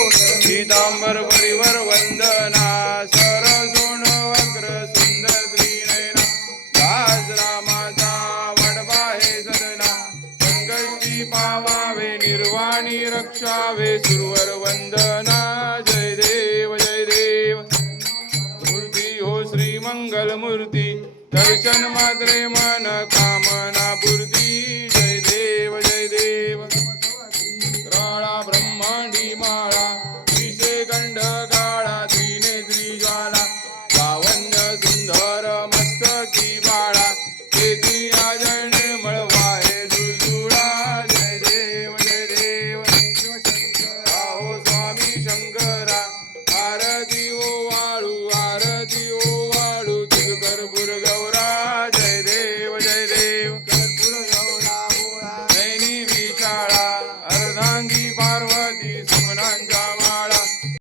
पीतांबर परिवर वंदना सरसोण वक्र सुंदर त्रिनयना दास रामाचा वडबा हे सदना संकष्टी पावावे निर्वाणी रक्षावे सुरवर वंदना जय देव जय देव मूर्ती हो श्री मंगल मूर्ती दर्शन मात्रे मन कामना पूर्ती जय देव जय देव राळा ब्रह्मांडी माळा विषेखंड काळा त्रिनेत्री ज्वाला लावण्य सुंदर मस्तकी बाळा तेथी आजन मळवाये जुळजुळा जय देव जय देव आहो स्वामी शंकरा आरती ओ वाळू आरती ओ वाळू तुझ कर्पूर गौरा जय देव जय देव कर्पूर गौरा नैनी विशाळा अर्धांगी पार्वती सुमनांच्या माळा